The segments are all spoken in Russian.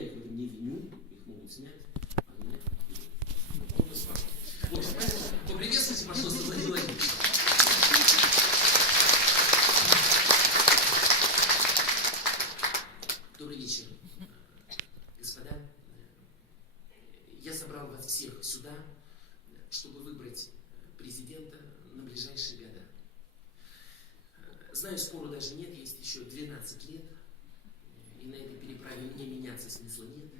я их в этом не виню, их могут снять, а меня вот, поприветствуйте, пожалуйста, Владимир Владимирович. Добрый вечер, господа. Я собрал вас всех сюда, чтобы выбрать президента на ближайшие года. Знаю, спору даже нет, есть еще 12 лет, и на этой переправе мне меняться смысла нет.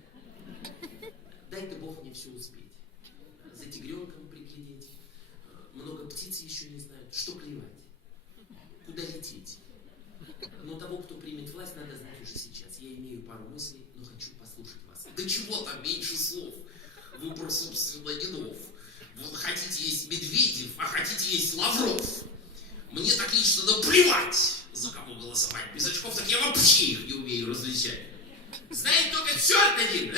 Дай-то Бог мне все успеть. За тигренком приглядеть. Много птиц еще не знают, что клевать, куда лететь. Но того, кто примет власть, надо знать уже сейчас. Я имею пару мыслей, но хочу послушать вас. Да чего там меньше слов? Выбор, собственно, не нов. Вот хотите есть Медведев, а хотите есть Лавров. Мне так лично наплевать, за кого голосовать. Без очков так я вообще их не умею различать. Знаете, только черт один.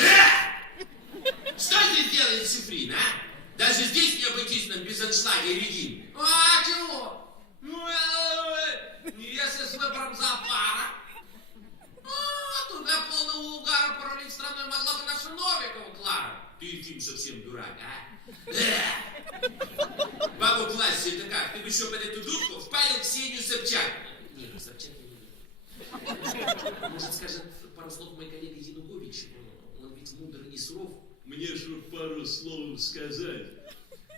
Что здесь делает Шифрин, а? Даже здесь не обойтись нам без аншлага и Регин. А чего? Если с выбором зоопара, туда полного угара паралич страной могла бы наша Новикова Клара. Ты, Ефим, совсем дурак, а? Бабу классе это как? Ты бы еще под эту дудку впалил Ксению Собчак. Нет, Собчак я не люблю. Может, скажет пару слов мой коллега Янукович? Он ведь мудр и суров. Мне ж пару слов сказать,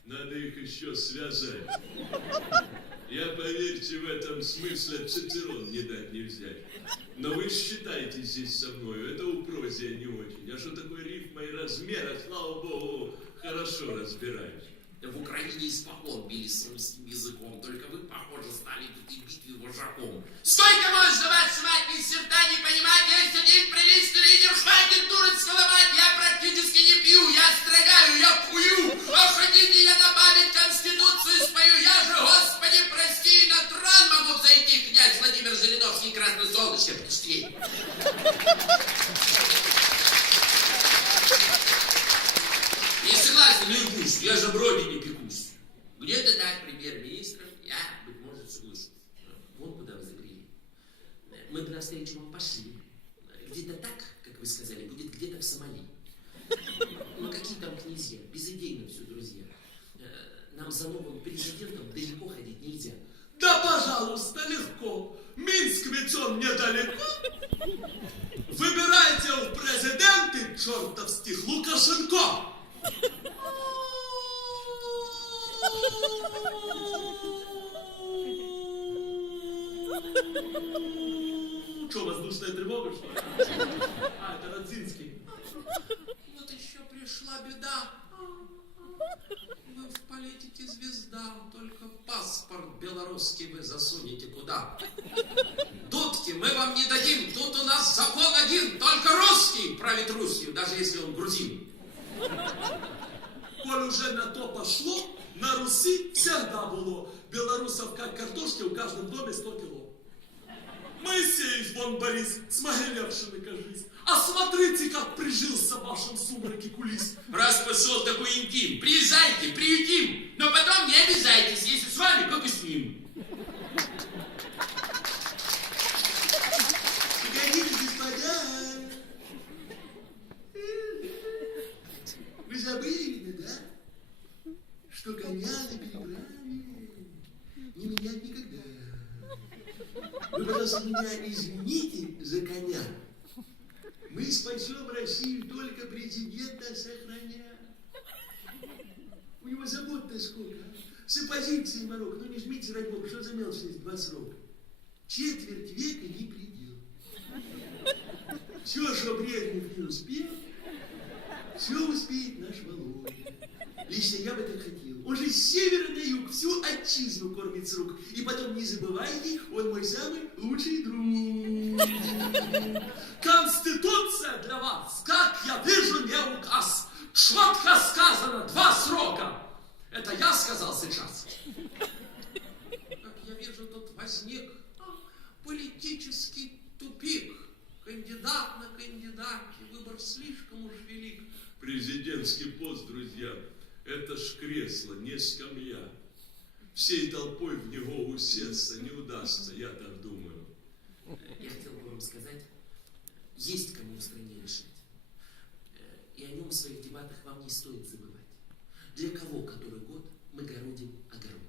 надо их еще связать. Я, поверьте, в этом смысле Цицерон не дать не взять. Но вы считаете здесь со мною, это упрозия не очень. А что такое рифма и размер, слава богу, хорошо разбираюсь. В Украине испокон били с русским языком, только вы, похоже, стали в этой битве вожаком. Сколько можно вашу мать ни черта не понимать? Есть один приличный лидер, хватит дурацкого мать, я практически не пью, я строгаю, я кую. А хотите, я добавить Конституцию спою, я же, Господи, прости, на трон могу зайти, князь Владимир Жириновский, красное солнышко, почти. Не согласен, ну и пусть, я же в родине пекусь. Где-то так премьер-министром я, быть может, соглашусь. Вот куда вы забрели. Мы бы навстречу вам пошли. Где-то так, как вы сказали, будет где-то в Сомали. Ну какие там князья? Безыдейно все, друзья. Нам за новым президентом далеко ходить нельзя. Да, пожалуйста, легко. Минск ведь он недалеко. Выбирайте в президенты чертовских Лукашенко. Что, воздушная тревога, что ли? А, это Родзинский. Вот еще пришла беда. Вы в политике звезда, только паспорт белорусский вы засунете куда? Дудки мы вам не дадим, тут у нас закон один, только русский правит Русью, даже если он грузин. Коль уже на то пошло, на Руси всегда было. Белорусов как картошки в каждом доме 100 кило. Моисеевич вон Борис, смогилевший, кажись. А смотрите, как прижился в вашем сумраке кулис. Раз пошел такой интим, приезжайте, приютим, но потом не обижайтесь, если с вами, как и с ним. Погодите, господа. Вы забыли, да? Что коня на переправе не менять никогда. Вы, пожалуйста, меня извините за коня. Мы спасем Россию только президента сохраня. У него забот-то сколько. С оппозицией морок. Ну не жмите, ради бога, что за мелочность 2 срока. Четверть века не предел. Все, что Брежнев не успел, все успеет наш Володя. Лично я бы так хотел. Он же с севера на юг всю отчизну кормит с рук. И потом не забывайте, он мой самый лучший друг. Конституция для вас, как я вижу, не указ. Четко сказано, 2 срока. Это я сказал сейчас. Как я вижу, тут возник политический тупик. Кандидат на кандидате, выбор слишком уж велик. Президентский пост, друзья, это ж кресло, не скамья. Всей толпой в него усесться не удастся, я так думаю. Я хотел бы вам сказать, есть кому в стране решать. одном в своих дебатах вам не стоит забывать. Для кого который год мы городим огород?